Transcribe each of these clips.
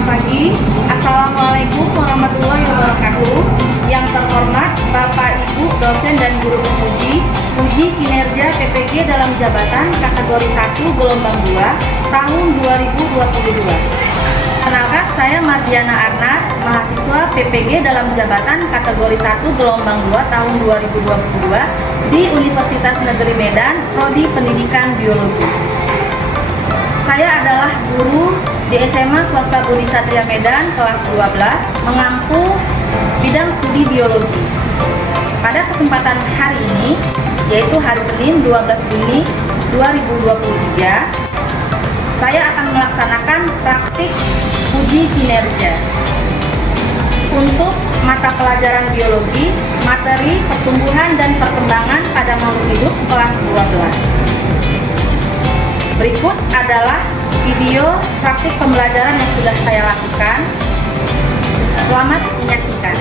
selamat pagi. Assalamualaikum warahmatullahi wabarakatuh. Yang terhormat Bapak Ibu dosen dan guru penguji, uji kinerja PPG dalam jabatan kategori 1 gelombang 2 tahun 2022. Kenalkan, saya Mardiana Arnat, mahasiswa PPG dalam jabatan kategori 1 gelombang 2 tahun 2022 di Universitas Negeri Medan, Prodi Pendidikan Biologi. Saya adalah guru di SMA Swasta Budi Satria Medan kelas 12, mengampu bidang studi biologi. Pada kesempatan hari ini, yaitu hari Senin 12 Juni 2023, saya akan melaksanakan praktik uji kinerja untuk mata pelajaran biologi, materi pertumbuhan dan perkembangan pada makhluk hidup kelas 12. Berikut adalah video praktik pembelajaran yang sudah saya lakukan. Selamat menyaksikan.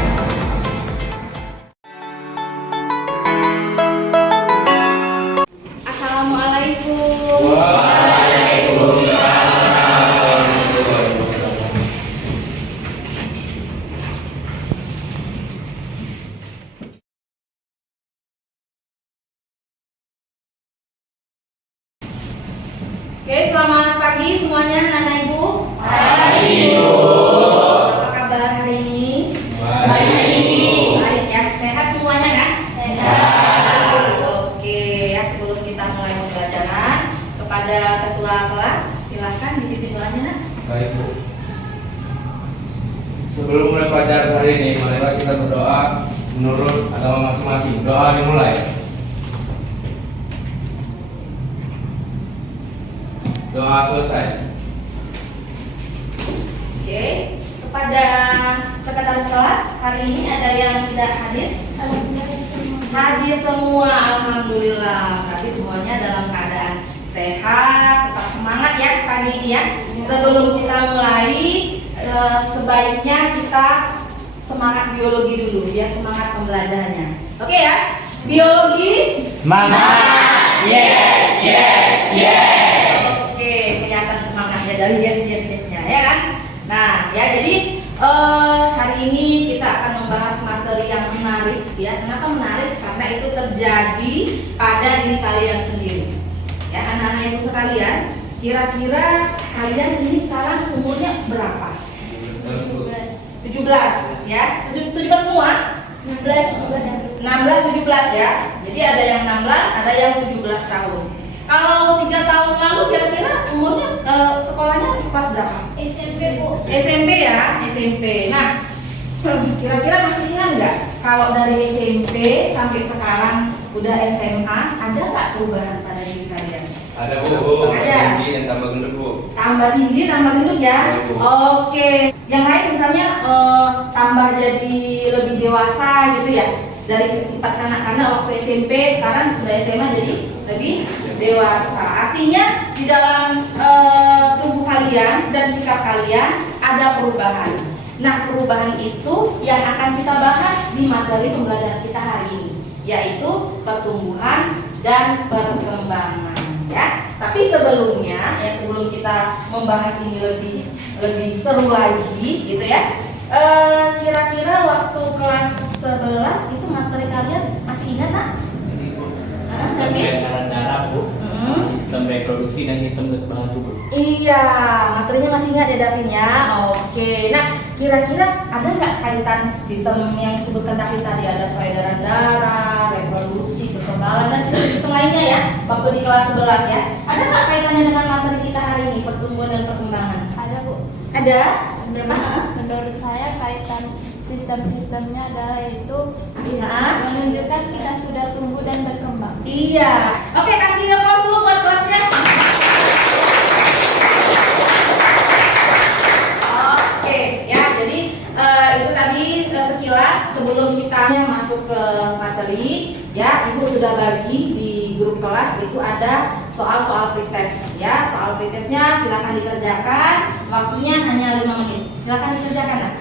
Assalamualaikum. Waalaikumsalam. Oke, selamat pagi semuanya, anak ibu. Pagi, Ibu. Apa kabar hari ini? Baik. Baik ya, sehat semuanya kan? Sehat. Oke, ya sebelum kita mulai pembelajaran, kepada ketua kelas silahkan dipimpin doanya, Nak. Baik, Bu. Sebelum mulai pelajaran hari ini, marilah kita berdoa menurut agama masing-masing. Doa dimulai. Doa selesai. Oke, kepada sekretaris kelas, hari ini ada yang tidak hadir? Hadir semua, alhamdulillah. Tapi semuanya dalam keadaan sehat, tetap semangat ya pagi ini ya. Sebelum kita mulai, sebaiknya kita semangat biologi dulu ya, semangat pembelajarannya. Oke ya, biologi Semangat. Yes, yes, yes. Oke, kelihatan semangatnya dari yes-nya ya kan? Nah, ya jadi hari ini kita akan membahas materi yang menarik ya. Kenapa menarik? Karena itu terjadi pada diri kalian sendiri. Ya, anak-anak ibu sekalian, kira-kira kalian ini sekarang umurnya berapa? 17 ya. 17 semua? 16, 17 ya. Jadi ada yang 16, ada yang 17 tahun. Kalau 3 tahun lalu kira-kira umurnya sekolahnya kelas berapa? SMP, Bu. SMP ya, SMP. Nah, kira-kira masih ingat nggak kalau dari SMP sampai sekarang udah SMA, ada nggak perubahan pada diri kalian? Ada, Bu. Ada. Tinggi dan tambah gendut, Bu. Tambah tinggi, tambah gendut ya? Iya, Bu. Oke. Yang lain misalnya tambah jadi lebih dewasa gitu ya? Dari sifat kanak-kanak waktu SMP, sekarang sudah SMA jadi lebih dewasa. Artinya di dalam tubuh kalian dan sikap kalian ada perubahan. Nah, perubahan itu yang akan kita bahas di materi pembelajaran kita hari ini, yaitu pertumbuhan dan perkembangan ya. Tapi sebelumnya ya, sebelum kita membahas ini lebih seru lagi gitu ya. Kira-kira waktu kelas 11 itu materi kalian masih ingat, Nak? Sistem peredaran darah, Bu, sistem reproduksi dan sistem kekebalan tubuh. Iya, materinya masih ingat ya, Davin ya. Oke, nah kira-kira ada nggak kaitan sistem yang disebutkan Davin tadi, ada peredaran darah, reproduksi, kekebalan dan sistem lainnya ya, waktu di kelas 11 ya. Ada nggak kaitannya dengan materi kita hari ini, pertumbuhan dan perkembangan? Ada, Bu. Ada? Memang? Menurut saya kaitan sistem-sistemnya adalah itu Ya. menunjukkan kita sudah tumbuh dan berkembang. Iya. Oke, kasih aplaus dulu buat kelasnya. Oke, ya. Jadi itu tadi sekilas sebelum kita masuk ke materi, ya. Ibu sudah bagi di grup kelas itu ada soal-soal pretest, ya. Soal pretestnya silakan dikerjakan. Waktunya hanya 5 menit. Silakan dikerjakan, Nak.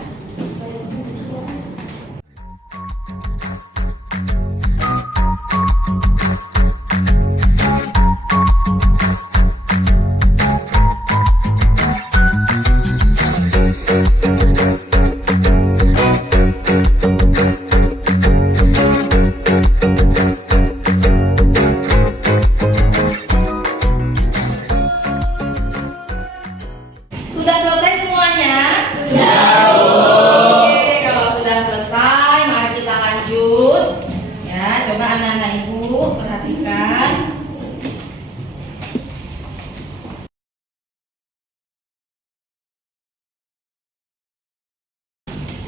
Sudah selesai semuanya? Sudah. Oke, kalau sudah selesai, mari kita lanjut. Ya, coba anak-anak ibu perhatikan.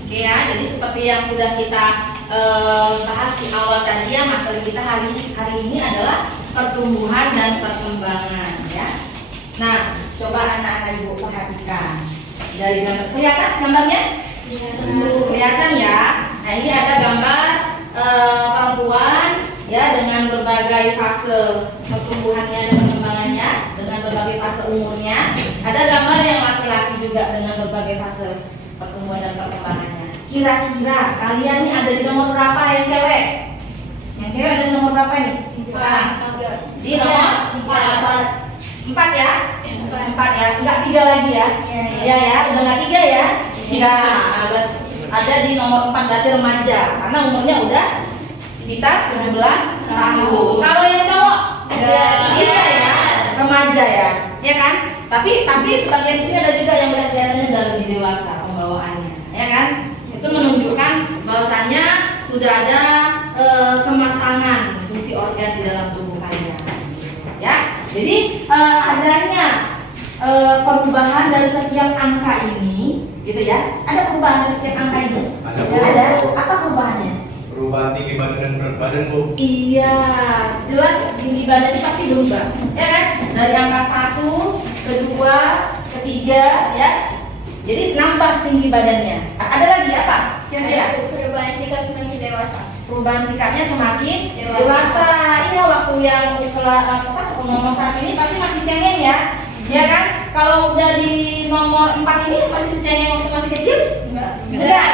Oke ya, jadi seperti yang sudah kita bahas di awal tadi ya, materi kita hari ini adalah pertumbuhan dan perkembangan ya. Nah, coba anak-anak ibu perhatikan dari gambar, kelihatan gambarnya? Kelihatan ya. Nah, ini ada gambar perempuan ya dengan berbagai fase pertumbuhannya dan perkembangannya, dengan berbagai fase umurnya. Ada gambar yang laki-laki juga dengan berbagai fase pertumbuhan dan perkembangannya. Kira-kira kalian nih ada di nomor berapa yang cewek? Yang cewek ada di nomor berapa nih? Sekarang di nomor 4 ya? 4 ya, enggak 3 lagi ya? Iya ya, udah enggak 3 ya? Enggak, ada di nomor 4 berarti remaja, karena umurnya udah sekitar 17 tahun. Kalau yang cowok? Iya ya, remaja ya, ya kan? Tapi sebagian di sini ada juga yang kelihatannya udah lebih dewasa pembawaannya, ya kan? Itu menunjukkan bahwasannya sudah ada kematangan fungsi organ di dalam tubuhannya, ya. Jadi adanya perubahan dari setiap angka ini, gitu ya. Ada perubahan dari setiap angka ini? Ada. Apa perubahannya? Perubahan tinggi badan dan berat badan, Bu. Iya, jelas tinggi badannya pasti berubah, ya kan? Dari angka 1 ke 2 ke 3 ya. Jadi nambah tinggi badannya. Ada lagi apa? Kira-kira? Perubahan sikap semakin dewasa. Perubahan sikapnya semakin dewasa. Iya, waktu yang nomor 1 ini pasti masih cengeng ya. Ya kan? Kalau udah di nomor 4 ini masih cengeng waktu masih kecil? Enggak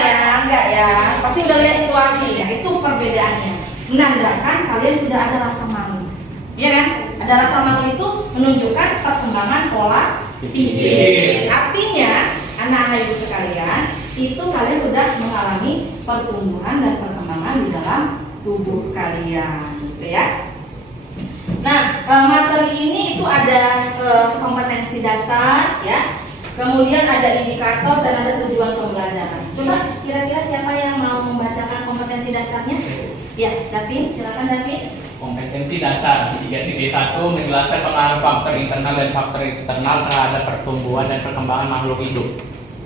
ya. Pasti udah lihat situasi ya. Itu perbedaannya. Menandakan kalian sudah ada rasa malu. Ya kan? Ada rasa malu itu menunjukkan perkembangan pola pikir. Artinya, anak-anak ibu sekalian, itu kalian sudah mengalami pertumbuhan dan perkembangan di dalam tubuh kalian, gitu ya. Nah, materi ini itu ada kompetensi dasar, ya. Kemudian ada indikator dan ada tujuan pembelajaran. Coba kira-kira siapa yang mau membacakan kompetensi dasarnya? Ya, Davin, silakan Davin. Kompetensi dasar 3.1 menjelaskan pengaruh faktor internal dan faktor eksternal terhadap pertumbuhan dan perkembangan makhluk hidup.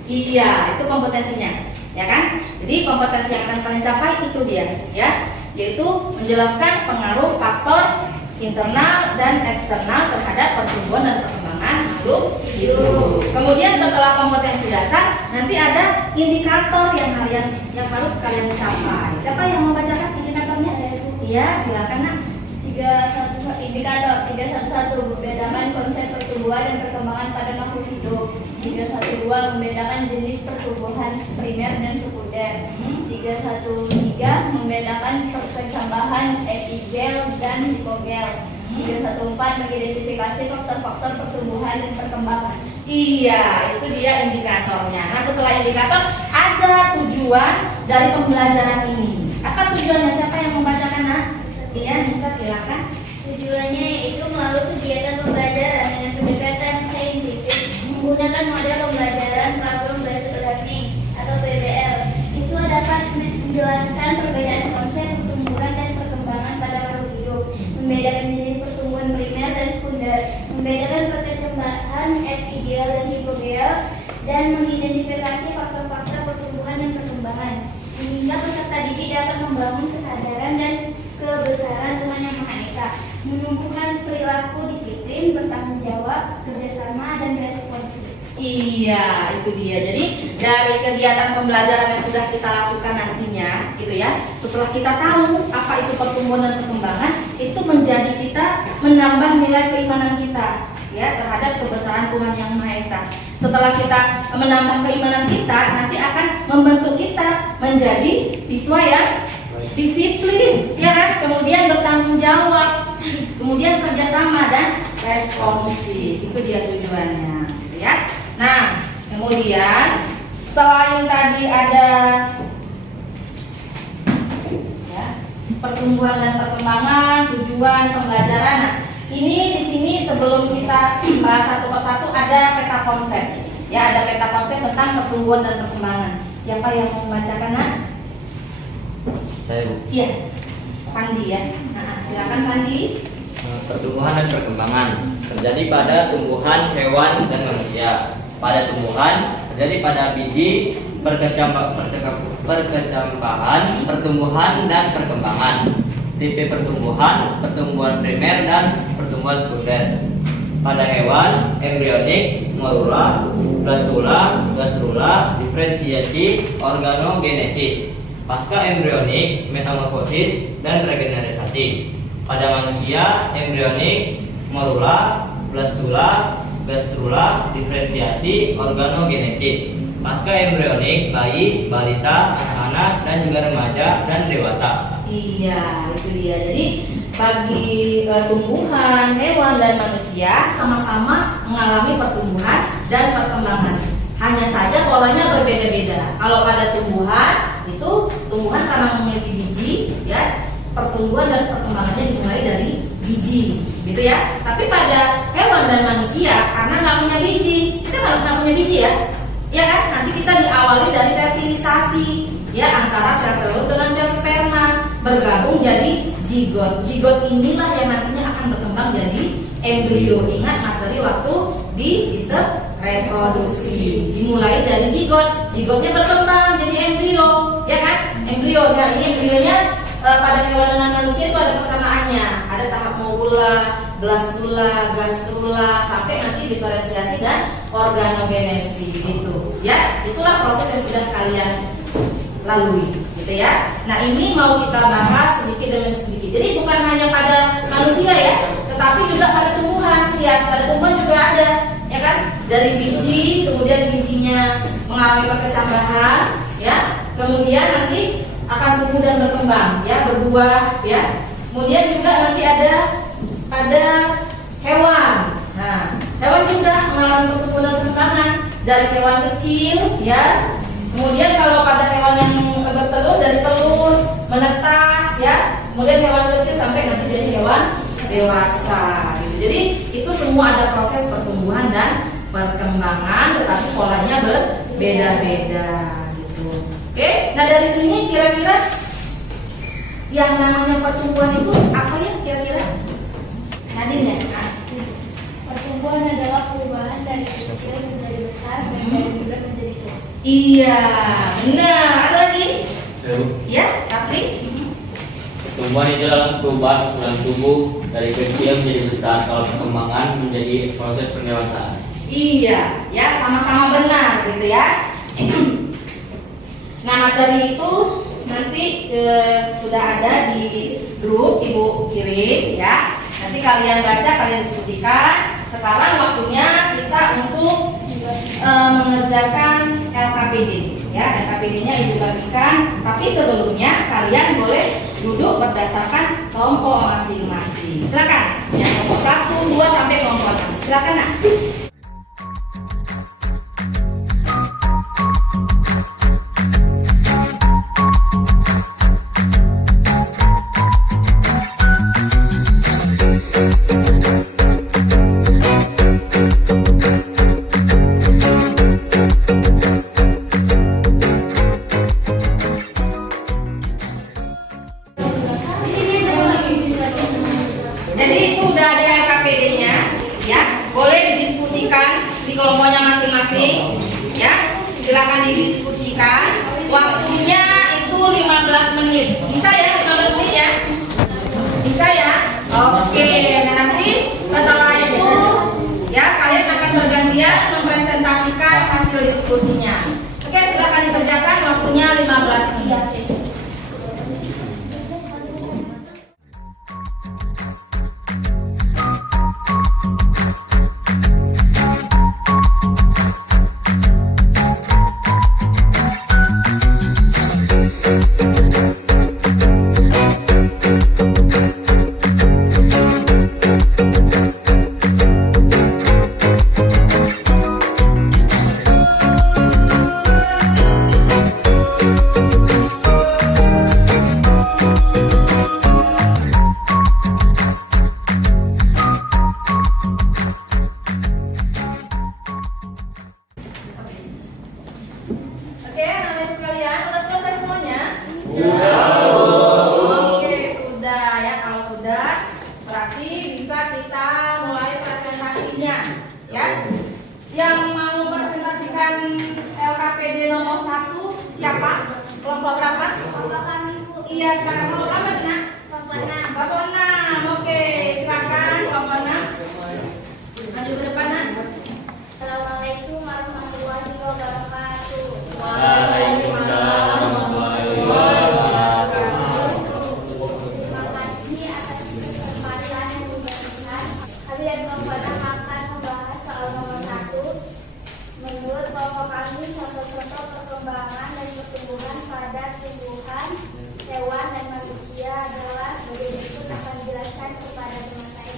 Iya, itu kompetensinya, ya kan? Jadi kompetensi yang akan kalian capai itu dia, ya, yaitu menjelaskan pengaruh faktor internal dan eksternal terhadap pertumbuhan dan perkembangan makhluk hidup. Kemudian setelah kompetensi dasar, nanti ada indikator yang harus kalian capai. Siapa yang membacakan indikatornya? Iya, silakan nak. 311 membedakan konsep pertumbuhan dan perkembangan pada makhluk hidup. 312 membedakan jenis pertumbuhan primer dan sekunder. 313 membedakan kecambahan epigel dan hipogel. 314 mengidentifikasi faktor-faktor pertumbuhan dan perkembangan. Iya, itu dia indikatornya. Nah, setelah indikator ada tujuan dari pembelajaran ini. Apa tujuannya? Siapa yang membacakan, nak? Iya, Nisa, silakan. Tujuannya yaitu melalui kegiatan pembelajaran dengan pendekatan saintifik menggunakan model pembelajaran problem based learning atau PBL. Siswa dapat menjelaskan perbedaan konsep pertumbuhan dan perkembangan pada makhluk hidup, membedakan jenis pertumbuhan primer dan sekunder, membedakan perkecambahan epigel dan hipogel, dan mengidentifikasi faktor-faktor pertumbuhan dan perkembangan, sehingga peserta didik dapat membangun kesadaran dan kebesaran Tuhan Yang Maha Esa, menumbuhkan perilaku disiplin, bertanggung jawab, kerjasama, dan responsif. Iya, itu dia. Jadi dari kegiatan pembelajaran yang sudah kita lakukan nantinya, gitu ya. Setelah kita tahu apa itu pertumbuhan dan perkembangan, itu menjadi kita menambah nilai keimanan kita, ya, terhadap kebesaran Tuhan Yang Maha Esa. Setelah kita menambah keimanan kita, nanti akan membentuk kita menjadi siswa yang disiplin, ya kan? Kemudian bertanggung jawab, kemudian kerjasama dan responsif. Itu dia tujuannya, ya. Nah, kemudian selain tadi ada ya, pertumbuhan dan perkembangan, tujuan pembelajaran. Nah, ini di sini sebelum kita bahas satu persatu ada peta konsep. Ya, ada peta konsep tentang pertumbuhan dan perkembangan. Siapa yang mau membacakan, Nak? Saya, Bu. Iya, Pandi ya. Nah, silakan Pandi. Pertumbuhan dan perkembangan terjadi pada tumbuhan, hewan, dan manusia. Pada tumbuhan terjadi pada biji, perkecambahan, pertumbuhan dan perkembangan. Tipe pertumbuhan, pertumbuhan primer dan pertumbuhan sekunder. Pada hewan, embrionik, morula, blastula, gastrula, diferensiasi, organogenesis. Pasca embrionik, metamorfosis, dan regenerasi. Pada manusia, embrionik, morula, blastula, gastrula, diferensiasi, organogenesis. Pasca embrionik, bayi, balita, anak-anak, dan juga remaja dan dewasa. Iya, itu dia. Jadi bagi tumbuhan, hewan, dan manusia sama-sama mengalami pertumbuhan dan perkembangan. Hanya saja polanya berbeda-beda. Kalau pada tumbuhan itu tumbuhan karena memiliki biji, ya pertumbuhan dan perkembangannya dimulai dari biji, gitu ya. Tapi pada hewan dan manusia karena nggak punya biji, kita nggak punya biji ya kan? Nanti kita diawali dari fertilisasi, ya antara sel telur dengan sel sperma bergabung jadi zigot. Zigot inilah yang nantinya akan berkembang jadi embrio. Ingat materi waktu di sistem reproduksi. Dimulai dari zigot, zigotnya berkembang jadi embrio, ya kan? Embrio. Nah, ini embrionya pada hewan dengan manusia itu ada persamaannya. Ada tahap morula, blastula, gastrula, sampai nanti diferensiasi dan organogenesis gitu. Ya, itulah proses yang sudah kalian lalui, gitu ya. Nah, ini mau kita bahas sedikit demi sedikit. Jadi bukan hanya pada manusia ya, tetapi juga pada tumbuhan. Ya, pada tumbuhan juga ada, ya kan? Dari biji, kemudian bijinya mengalami perkecambahan, ya. Kemudian nanti akan tumbuh dan berkembang, ya, berbuah, ya. Kemudian juga nanti ada pada hewan. Nah, hewan juga mengalami pertumbuhan dan perkembangan dari hewan kecil, ya. Kemudian kalau pada hewan yang bertelur dari telur menetas, ya. Kemudian hewan kecil sampai nanti jadi hewan dewasa. Gitu. Jadi itu semua ada proses pertumbuhan dan perkembangan, tetapi polanya berbeda-beda. Oke, nah dari sini kira-kira yang namanya pertumbuhan itu apa ya kira-kira? Nadine ya? Pertumbuhan adalah perubahan dari kecil menjadi besar dan dari muda menjadi tua. Iya, benar. Ada lagi? Ya, tapi Pertumbuhan itu adalah perubahan ukuran tubuh dari kecil menjadi besar. Kalau perkembangan menjadi proses pendewasaan. iya, ya sama-sama benar gitu ya. Nah, materi itu nanti sudah ada di grup Ibu kirim ya. Nanti kalian baca, kalian diskusikan. Sekarang waktunya kita untuk mengerjakan LKPD ya. LKPD-nya Ibu bagikan, tapi sebelumnya kalian boleh duduk berdasarkan kelompok masing-masing. Silakan. Yang kelompok 1, 2 sampai kelompok 6. Silakan, Nak. Jadi itu udah ada LKPD-nya, ya. Boleh didiskusikan di kelompoknya masing-masing, ya. Silakan didiskusikan. Waktunya itu 15 menit. Bisa ya 15 menit ya? Bisa ya? Oke. Nah, nanti setelah itu, ya kalian akan bergantian mempresentasikan hasil diskusinya. Oke, silakan dikerjakan. Waktunya 15 menit. Oke, anak-anak sekalian, udah selesai semuanya? Oke, sudah ya. Kalau sudah, berarti bisa kita mulai presentasinya, ya. Yang mau presentasikan LKPD nomor 1 siapa? Kelompok berapa? Kelompok kami, Bu. Iya, sekarang kelompok berapa, Nak? Kelompok 6. Kelompok 6. Oke, silakan kelompok 6. Maju ke depan, Nak. Assalamualaikum warahmatullahi wabarakatuh. Waalaikumsalam warahmatullahi wabarakatuh. Terima kasih atas kesempatan yang diberikan. Kami dari kelompok 6 akan membahas soal nomor 1. Menurut kelompok kami, contoh-contoh perkembangan dan pertumbuhan pada tumbuhan, hewan, dan manusia adalah berikut akan dijelaskan kepada teman saya.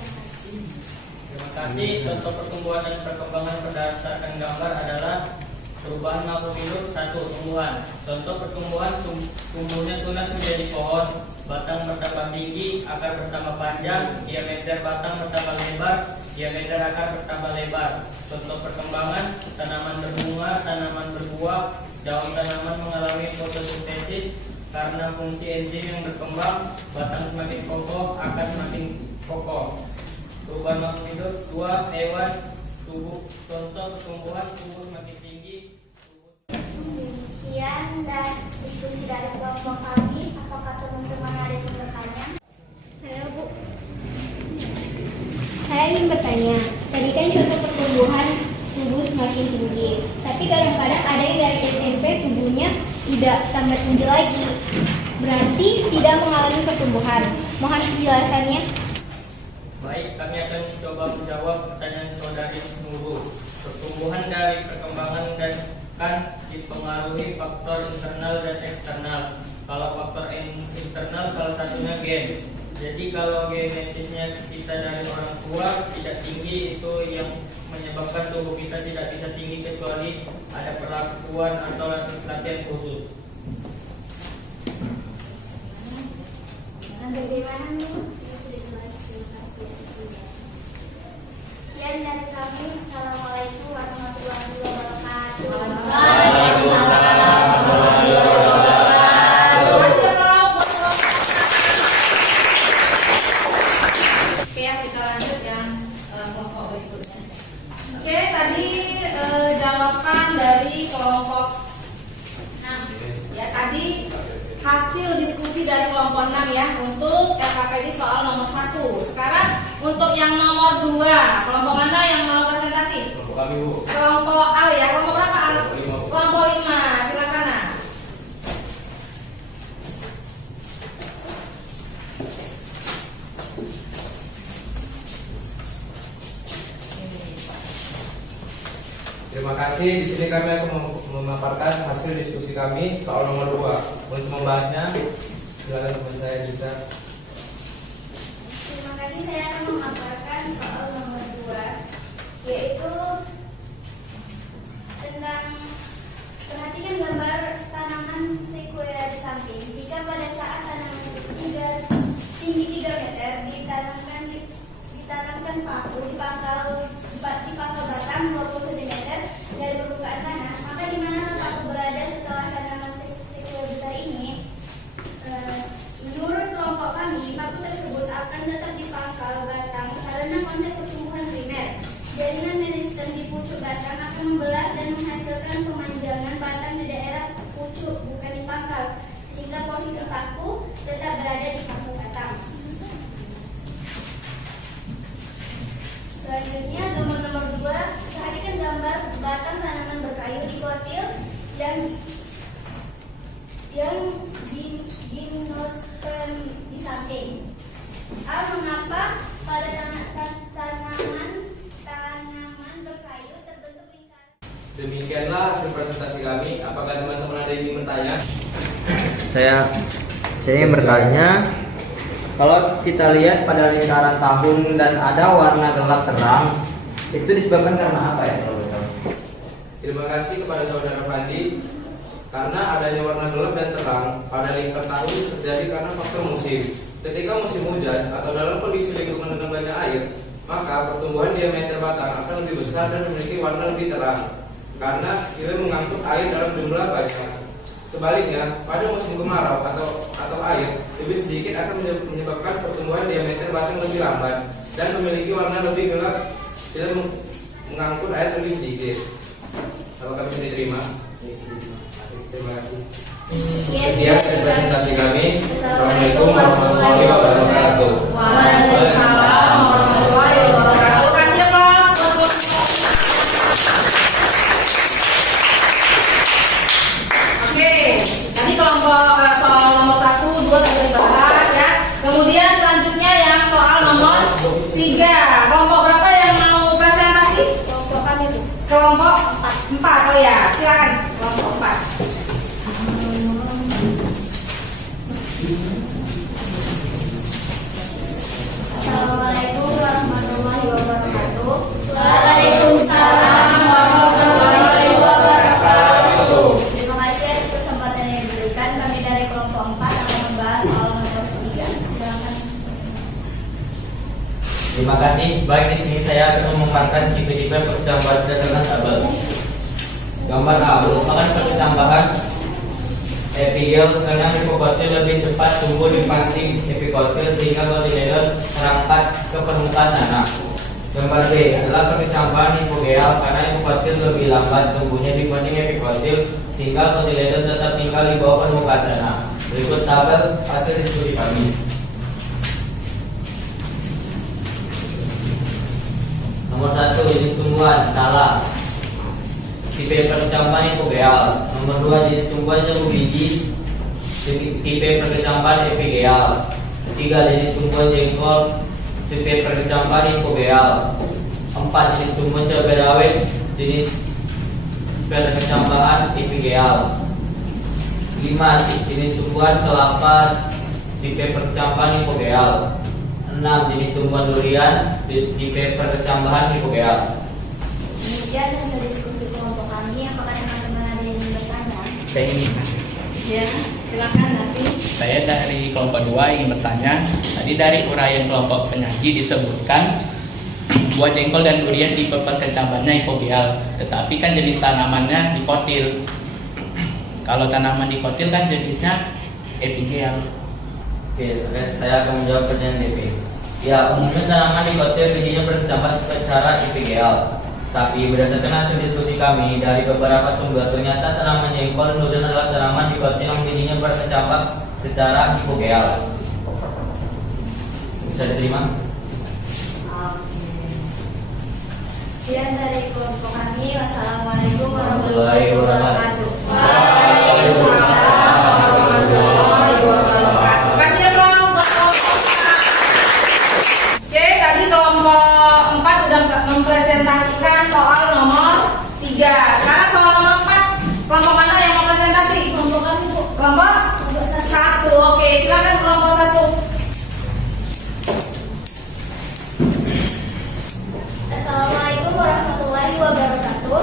Terima kasih. Contoh pertumbuhan dan perkembangan berdasarkan gambar adalah perubahan makhluk hidup. 1. Tumbuhan. Contoh pertumbuhan tumbuhnya tunas menjadi pohon, batang bertambah tinggi, akar bertambah panjang, diameter batang bertambah lebar, diameter akar bertambah lebar. Contoh perkembangan tanaman berbunga, tanaman berbuah, daun tanaman mengalami fotosintesis karena fungsi enzim yang berkembang, batang semakin kokoh, akar semakin kokoh. Perubahan makhluk hidup. 2. Hewan. Contoh pertumbuhan tubuh semakin tinggi. Demikian dan diskusi dari kelompok kami. Apakah teman-teman ada yang bertanya? Saya, Bu. Saya ingin bertanya. Tadi kan contoh pertumbuhan tubuh semakin tinggi. Tapi kadang-kadang ada yang dari SMP tubuhnya tidak tambah tinggi lagi. Berarti tidak mengalami pertumbuhan. Mohon penjelasannya. Baik, kami akan coba menjawab pertanyaan saudari Nurul. Pertumbuhan dari perkembangan dan kan dipengaruhi faktor internal dan eksternal. Kalau faktor internal salah satunya gen. Jadi kalau genetisnya kita dari orang tua tidak tinggi, itu yang menyebabkan tubuh kita tidak bisa tinggi kecuali ada perlakuan atau latihan khusus. Bagaimana nih? Sekian dari kami. Assalamualaikum warahmatullahi wabarakatuh. Oke, ya, kita lanjut yang kelompok berikutnya. Oke, tadi jawaban dari kelompok 6. Ya, tadi hasil diskusi dari kelompok 6 ya untuk LKPD soal nomor 1. Sekarang untuk yang nomor 2, kelompok mana yang mau presentasi? Kelompok kami, Bu. Kelompok Al ya, kelompok berapa Al? Kelompok 5, Bu. Kelompok 5, silakan Al. Terima kasih. Di sini kami akan memaparkan hasil diskusi kami soal nomor 2. Untuk membahasnya, silakan teman saya bisa. Terima kasih. Saya akan memaparkan soal nomor 2, yaitu tentang perhatikan gambar tanaman sequoia di samping. Jika pada saat tanaman tinggi 3 meter ditanamkan paku di pangkal batang 20 cm dari permukaan tanah, maka di mana paku berada setelah tanaman sequoia besar ini? Menurut kelompok kami, paku tersebut akan tetap di pangkal batang karena konsep pertumbuhan primer. Jaringan meristem di pucuk batang akan membelah dan menghasilkan pemanjangan batang di daerah pucuk, bukan di pangkal, sehingga posisi paku tetap berada di pangkal batang. Selanjutnya, gambar nomor 2, perhatikan gambar batang tanaman berkayu di kotil yang gimnosperm di samping. Mengapa pada tanaman berkayu terbentuk lingkaran? Demikianlah hasil presentasi kami. Apakah teman-teman ada yang ingin bertanya? Saya ingin bertanya, kalau kita lihat pada lingkaran tahun dan ada warna gelap terang, itu disebabkan karena apa ya? Terima kasih kepada saudara Fandi. Karena adanya warna gelap dan terang pada lingkar tahun terjadi karena faktor musim. Ketika musim hujan atau dalam kondisi lingkungan dengan banyak air, maka pertumbuhan diameter batang akan lebih besar dan memiliki warna lebih terang. karena sila mengangkut air dalam jumlah banyak. Sebaliknya, pada musim kemarau atau air lebih sedikit akan menyebabkan pertumbuhan diameter batang lebih lambat dan memiliki warna lebih gelap. Sila mengangkut air lebih sedikit. Apakah bisa diterima? Terima kasih. Sekian dari presentasi kami. Assalamualaikum warahmatullahi wabarakatuh. Waalaikumsalam warahmatullahi wabarakatuh. Kasih ya, Mas. Oke, tadi kelompok soal nomor 1, 2 sudah dibahas ya. Kemudian selanjutnya yang soal nomor 3. Kelompok berapa yang mau presentasi? Kelompok kami, Bu. Kelompok 4. Oh ya, silakan kelompok 4. Assalamualaikum warahmatullahi wabarakatuh. Waalaikumsalam warahmatullahi wabarakatuh. Terima kasih atas kesempatan yang diberikan. Kami dari kelompok 4 akan membahas soal nomor 3. Silakan. Terima kasih. Baik, di sini saya akan memaparkan tipe-tipe pertambahan berdasarkan tabel. Gambar A merupakan pertambahan epigel karena hipokotil lebih cepat tumbuh dibanding epikotil sehingga kotiledon merangkat ke permukaan tanah. Gambar B adalah pertambahan hipogeal karena hipokotil lebih lambat tumbuhnya dibanding epikotil sehingga kotiledon tetap tinggal di bawah permukaan tanah. Berikut tabel hasil diskusi kami. Nomor 1, jenis tumbuhan salah. Tipe perkecambahan hipogeal. Nomor 2, jenis tumbuhan jambu biji. Tipe perkecambahan epigeal. 3, jenis tumbuhan jengkol. Tipe perkecambahan hipogeal. 4, jenis tumbuhan cabai rawit. Jenis perkecambahan epigeal. 5, jenis tumbuhan kelapa. Tipe perkecambahan hipogeal. 6, jenis tumbuhan durian. Tipe perkecambahan hipogeal. Demikian hasil diskusi kelompok kami. Apakah teman-teman ada yang ingin bertanya? Saya ingin Ya, silakan nanti. Saya dari kelompok 2 ingin bertanya. Tadi dari uraian kelompok penyaji disebutkan buah jengkol dan durian tipe perkecambahannya hipogeal, tetapi kan jenis tanamannya dikotil. Kalau tanaman dikotil kan jenisnya epigeal. Oke, saya akan menjawab pertanyaan DP. Ya, umumnya tanaman dikotil bijinya berkecambah secara epigeal. Tapi berdasarkan hasil diskusi kami dari beberapa sumber, ternyata tanaman jengkol dan durian adalah tanaman dikotil yang bijinya berkecambah secara hipogeal. Bisa diterima? Sekian dari kelompok kami. Wassalamualaikum warahmatullahi Waalaikumsalam. wabarakatuh. Waalaikumsalam warahmatullahi wabarakatuh. Kasih ya, Bro, buat kelompok 4. Oke, tadi kelompok 4 sudah mempresentasikan soal nomor 3. Sekarang soal nomor 4. Kelompok mana yang mau presentasi? Kelompok kami, Bu. Kelompok Kelompok 1. Oke, silakan kelompok 1. Assalamualaikum warahmatullahi wabarakatuh.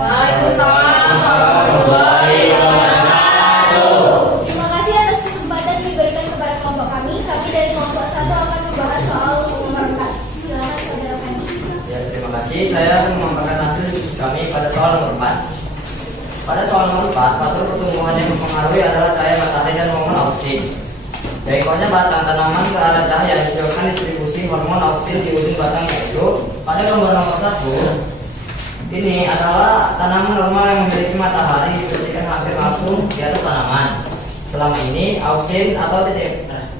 Waalaikumsalam warahmatullahi wabarakatuh. Terima kasih atas kesempatan yang diberikan kepada kelompok kami. Kami dari kelompok 1 akan membahas soal nomor 4. Silakan saudara kami. Ya, terima kasih. Saya akan memaparkan hasil diskusi kami pada soal nomor 4. Pada soal nomor 4, faktor pertumbuhan yang mempengaruhi adalah cahaya matahari dan hormon auksin. Begonya batang tanaman ke arah cahaya disebabkan distribusi hormon auksin di ujung batang, yaitu pada gambar nomor 1 ini adalah tanaman normal yang memiliki matahari dibersihkan hampir langsung di atas tanaman. Selama ini auksin atau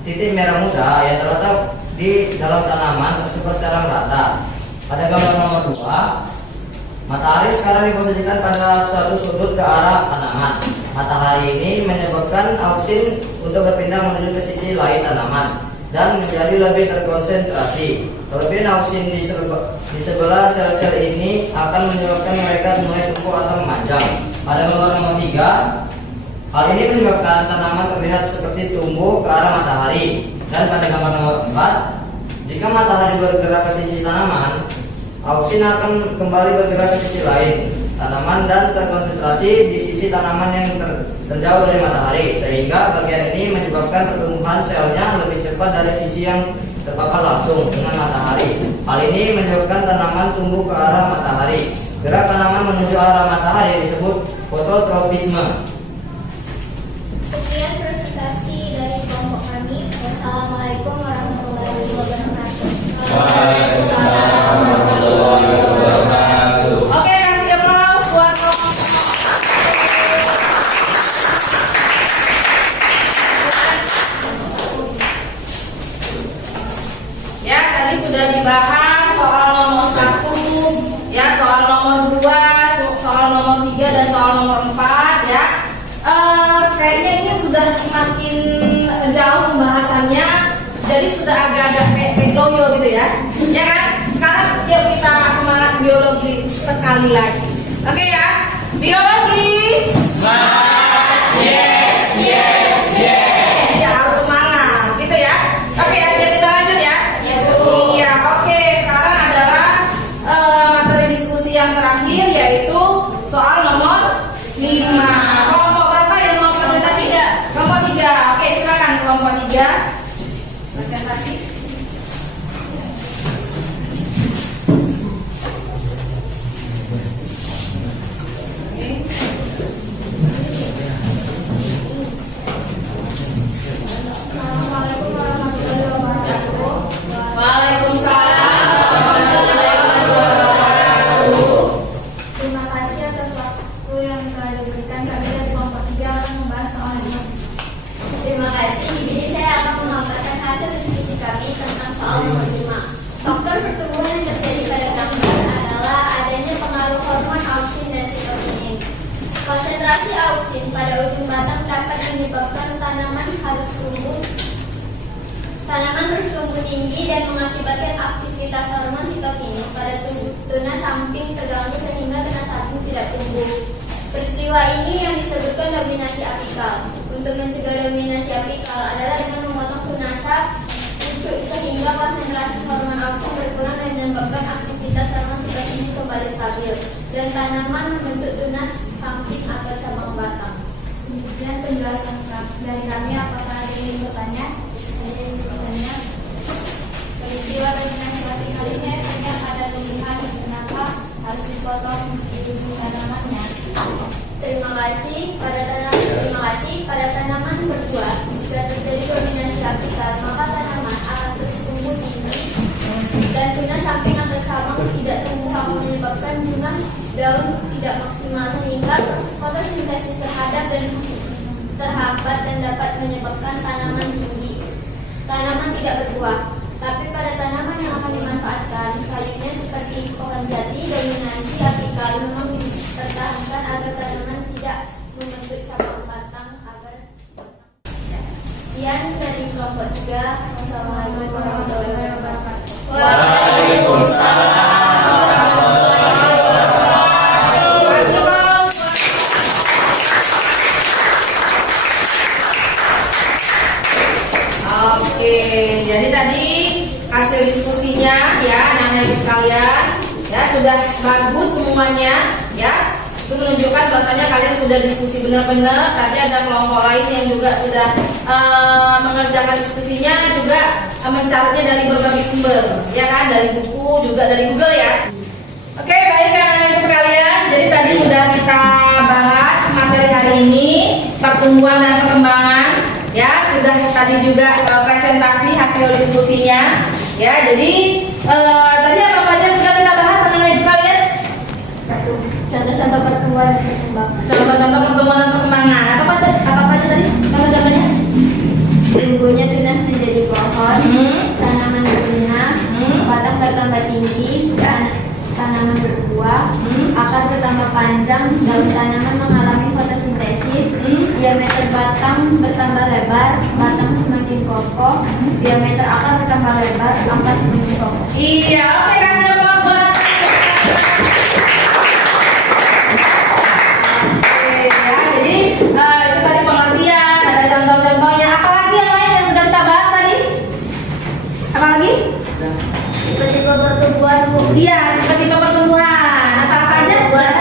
titik merah muda yang terletak di dalam tanaman tersebar secara merata. Pada gambar nomor 2, matahari sekarang diposisikan pada suatu sudut ke arah tanaman. Matahari ini menyebabkan auksin untuk berpindah menuju ke sisi lain tanaman dan menjadi lebih terkonsentrasi. Kelebihan auksin di sebelah sel-sel ini akan menyebabkan mereka mulai tumbuh atau memanjang. Pada gambar nomor 3, hal ini menyebabkan tanaman terlihat seperti tumbuh ke arah matahari. Dan pada gambar nomor 4, jika matahari bergerak ke sisi tanaman, auksin akan kembali bergerak ke sisi lain tanaman dan terkonsentrasi di sisi tanaman yang terjauh dari matahari, sehingga bagian ini menyebabkan pertumbuhan selnya lebih cepat dari sisi yang terpapar langsung dengan matahari. Hal ini menyebabkan tanaman tumbuh ke arah matahari. Gerak tanaman menuju arah matahari disebut fototropisme. Sekian presentasi dari kelompok kami. Wassalamualaikum warahmatullahi wabarakatuh. Oke, kasih aplaus buat kelompok. Ya, tadi sudah dibahas soal nomor 1, ya, soal nomor 2, soal nomor 3 dan soal nomor 4 ya. Kayaknya ini sudah semakin jauh pembahasannya, jadi sudah agak-agak kayak loyo gitu ya. Ya kan? Sekarang yuk kita semangat biologi sekali lagi. Oke ya? Biologi. Ya harus semangat gitu ya. Oke ya, biar kita lanjut ya. Iya, oke. Sekarang adalah materi diskusi yang terakhir, yaitu soal nomor 5. Kelompok berapa yang mau presentasi? Kelompok 3. Oke, silakan kelompok 3 presentasi. Assalamualaikum warahmatullahi wabarakatuh. Waalaikumsalam warahmatullahi wabarakatuh. Terima kasih atas waktu yang telah diberikan. Kami dari kelompok 3 akan membahas soal ini. Terima kasih. Di sini saya akan memaparkan hasil diskusi kami tentang soal nomor 5. Faktor pertumbuhan yang terjadi pada gambar adalah adanya pengaruh hormon auksin dan sitokinin. Konsentrasi auksin pada ujung batang dapat menyebabkan tanaman terus tumbuh tinggi dan mengakibatkan aktivitas hormon sitokinin pada tunas samping terganggu sehingga tunas samping tidak tumbuh. Peristiwa ini yang disebutkan dominasi apikal. Untuk mencegah dominasi apikal adalah dengan memotong tunasan pucuk sehingga konsentrasi hormon auksin berkurang dan menyebabkan aktivitas hormon sitokinin kembali stabil dan tanaman membentuk tunas samping atau cabang batang. Kemudian penjelasan dari kami, apakah ada yang ingin bertanya? Peristiwa dominasi apikal ini efeknya pada tumbuhan dan kenapa harus dipotong di ujung tanamannya? Terima kasih pada tanaman berbuah. Jika terjadi dominasi apikal, maka tanaman akan terus tumbuh tinggi dan tunas samping atau cabang tidak tumbuh, menyebabkan jumlah daun tidak maksimal sehingga proses fotosintesis terhambat dan dapat menyebabkan tanaman tidak berbuah. Tapi pada tanaman yang akan dimanfaatkan, kayunya seperti pohon jati, dominasi apikal memang dipertahankan agar tanaman tidak membentuk cabang batang Sekian dari kelompok 3. Wassalamualaikum warahmatullahi wabarakatuh. Waalaikumsalam warahmatullahi wabarakatuh. Oke, jadi tadi hasil diskusinya ya anak-anak sekalian ya sudah bagus semuanya ya. Itu menunjukkan bahwasanya kalian sudah diskusi benar-benar. Tadi ada kelompok lain yang juga sudah mengerjakan diskusinya, juga mencarinya dari berbagai sumber, ya kan, dari buku juga dari Google ya. Oke, baik anak-anak sekalian. Jadi tadi sudah kita bahas materi hari ini, pertumbuhan dan perkembangan. Ya, sudah tadi juga presentasi hasil diskusinya. Ya, jadi tadi apa aja sudah kita bahas anak-anak sekalian? Contoh-contoh pertumbuhan dan perkembangan. Contoh-contoh pertumbuhan dan perkembangan. Apa aja tadi? Contoh-contohnya? Tumbuhnya tunas menjadi pohon, tanaman berbunga, batang bertambah tinggi, tanaman berbuah, akar bertambah panjang, daun tanaman mengalami fotosintesis, diameter batang bertambah lebar, batang semakin kokoh, diameter akar bertambah lebar, akar semakin kokoh. Iya, oke, kasih aplaus buat. Oke, ya, jadi itu tadi pengertian, ada contoh-contohnya. Apalagi yang lain yang sudah kita bahas tadi? Apa lagi? Tipe-tipe pertumbuhan Iya, tipe-tipe pertumbuhan. Apa aja?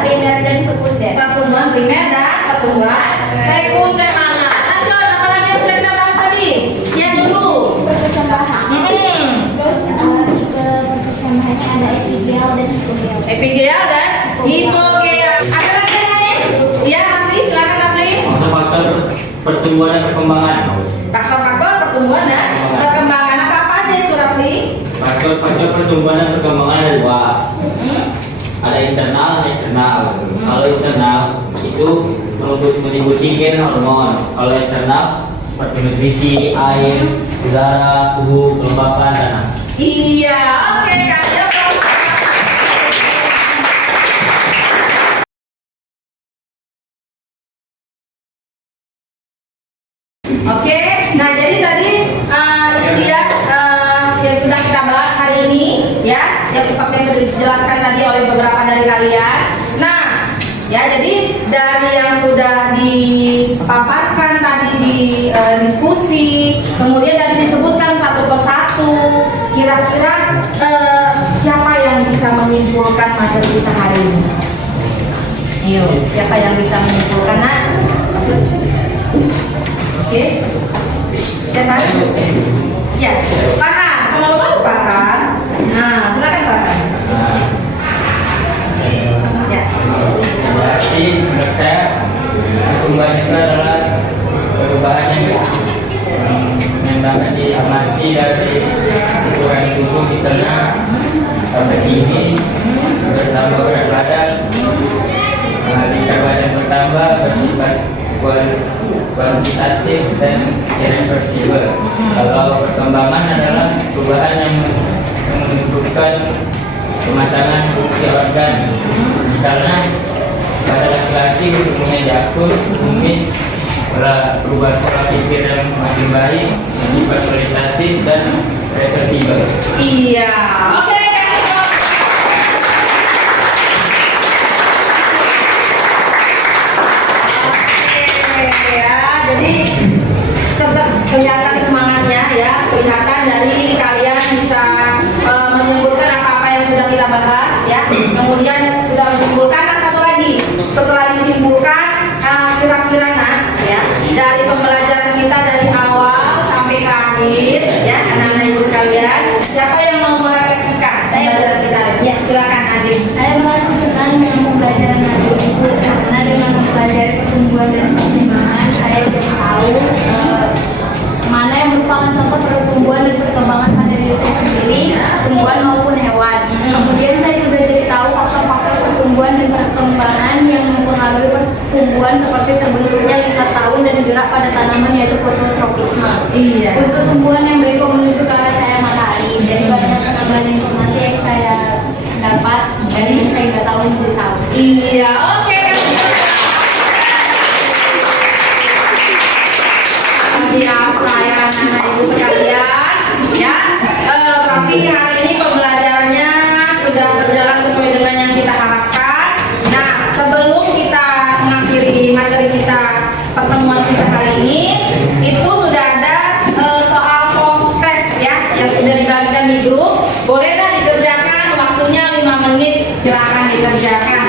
primer dan sekunder. Pertumbuhan primer dan pertumbuhan sekunder. Mana? Lanjut, apa lagi yang sudah kita bahas tadi? Yang dulu. Pertambahan. Terus tipe pertambahannya ada epigeal dan hipogeal. Epigeal dan hipogeal. pertumbuhan dan perkembangan. Faktor-faktor pertumbuhan dan perkembangan apa aja itu, Rafli? Faktor-faktor pertumbuhan dan perkembangan ada dua. Ada internal dan eksternal. Kalau internal itu meliputi gen hormon. Kalau eksternal seperti nutrisi, air, udara, suhu, kelembapan, tanah. Iya, oke Kak. Oke, nah jadi tadi itu dia yang sudah kita bahas hari ini ya, yang seperti yang sudah dijelaskan tadi oleh beberapa dari kalian. Nah, ya jadi dari yang sudah dipaparkan tadi di diskusi, kemudian tadi disebutkan satu persatu, kira-kira siapa yang bisa menyimpulkan materi kita hari ini? Yuk, siapa yang bisa menyimpulkan? Nah, oke, siapa? Ya, Pak Han, kalau mau Pak Han. Nah, silakan Pak Han. Ya. Berarti menurut saya pertumbuhan itu adalah perubahan yang dapat diamati dari ukuran tubuh, misalnya pada kini bertambah berat badan, tingkat badan bertambah, bersifat kuantitatif dan irreversibel. Kalau perkembangan adalah perubahan yang menentukan pematangan fungsi organ. Misalnya pada laki-laki umumnya jakun, kumis, perubahan pola pikir yang makin baik, bersifat kualitatif dan reversibel. Iya, oke. Jadi tetap kelihatan semangatnya ya, kelihatan dari kalian bisa menyimpulkan apa-apa yang sudah kita bahas ya. Kemudian sudah menyimpulkan satu lagi. Setelah disimpulkan kira-kira ya dari pembelajaran kita dari awal sampai ke akhir ya, anak-anak ibu sekalian, siapa yang mau merefleksikan pembelajaran kita? Ya, silakan Adin. Saya merasa senang dengan pembelajaran radio itu karena dengan mempelajari pertumbuhan dan perkembangan saya sudah tahu mana yang merupakan contoh pertumbuhan dan perkembangan pada diri saya sendiri, tumbuhan maupun hewan. Kemudian saya juga jadi tahu faktor-faktor pertumbuhan dan perkembangan yang mempengaruhi pertumbuhan seperti terbentuknya lingkar tahun dan gerak pada tanaman yaitu fototropisme. Iya. Untuk tumbuhan yang berikut menuju ke arah cahaya matahari. Jadi banyak penambahan informasi yang saya dapat dari yang saya nggak tahu menjadi tahu. Iya, oke. Biasa ya anak ibu sekalian ya, berarti hari ini pembelajarannya sudah berjalan sesuai dengan yang kita harapkan. Nah, sebelum kita mengakhiri materi kita, pertemuan kita hari ini, itu sudah ada soal post test ya yang sudah dibagikan di grup. Bolehlah dikerjakan, waktunya 5 menit, silakan dikerjakan.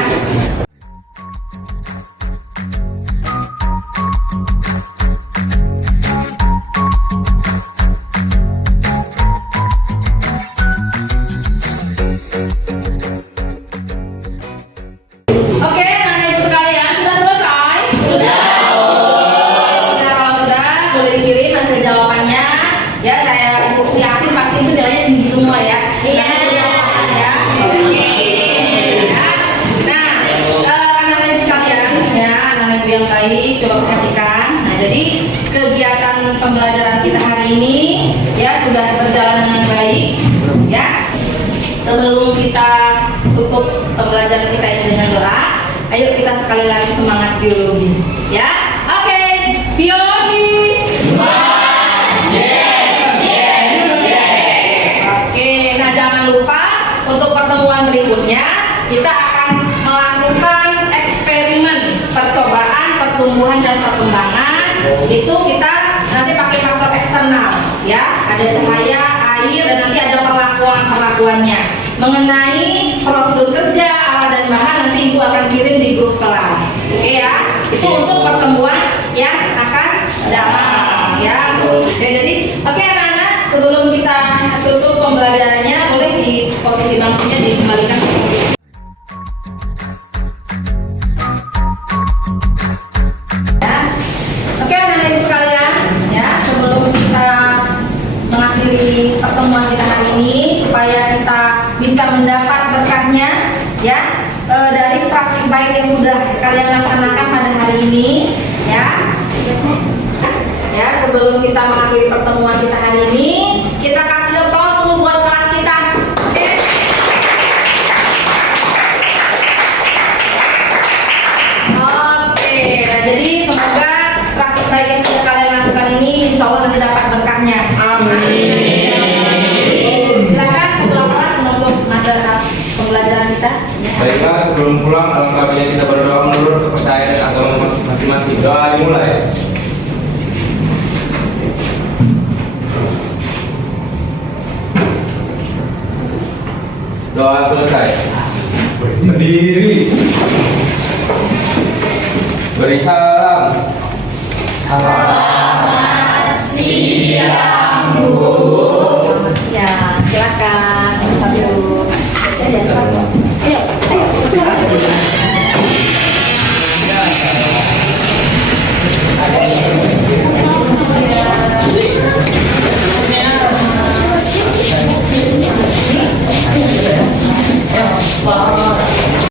Oke, anak ibu sekalian, sudah selesai? Sudah. Kalau sudah, boleh dikirim hasil jawabannya. Ya, saya ibu yakin pasti itu jawabannya tinggi semua ya. Iya. Ya. Oke. Ya. Nah, anak-anak ibu sekalian, ya, anak-anak ibu yang baik, coba perhatikan. Nah, jadi kegiatan pembelajaran kita hari ini ya sudah berjalan dengan baik. Ya. Sebelum kita tutup pembelajaran kita ini dengan doa, ayo kita sekali lagi semangat biologi, ya. Oke, biologi. Oke, nah jangan lupa untuk pertemuan berikutnya kita akan melakukan eksperimen percobaan pertumbuhan dan perkembangan. Itu kita nanti pakai faktor eksternal, ya. Ada cahaya, air, dan nanti ada perlakuannya. Mengenai prosedur kerja, alat dan bahan nanti ibu akan kirim di grup kelas. Oke ya, itu untuk pertemuan yang akan datang ya. Oke, jadi oke anak-anak, sebelum kita tutup pembelajarannya, boleh di posisi bangkunya dikembalikan. Ya. Oke anak-anak kalian laksanakan pada hari ini, ya. Ya, sebelum kita mengakhiri pertemuan kita hari ini, kita kasih aplaus dulu buat kelas kita. Oke. Oke, nah jadi semoga praktik baik yang sudah kalian lakukan ini insya Allah nanti dapat berkahnya. Silakan ketua kelas menutup materi pembelajaran kita. Baiklah, sebelum pulang alangkah baiknya kita berdoa menurut kepercayaan agama masing-masing. Doa dimulai. Doa selesai. Berdiri. Beri salam. Selamat siang, silakan.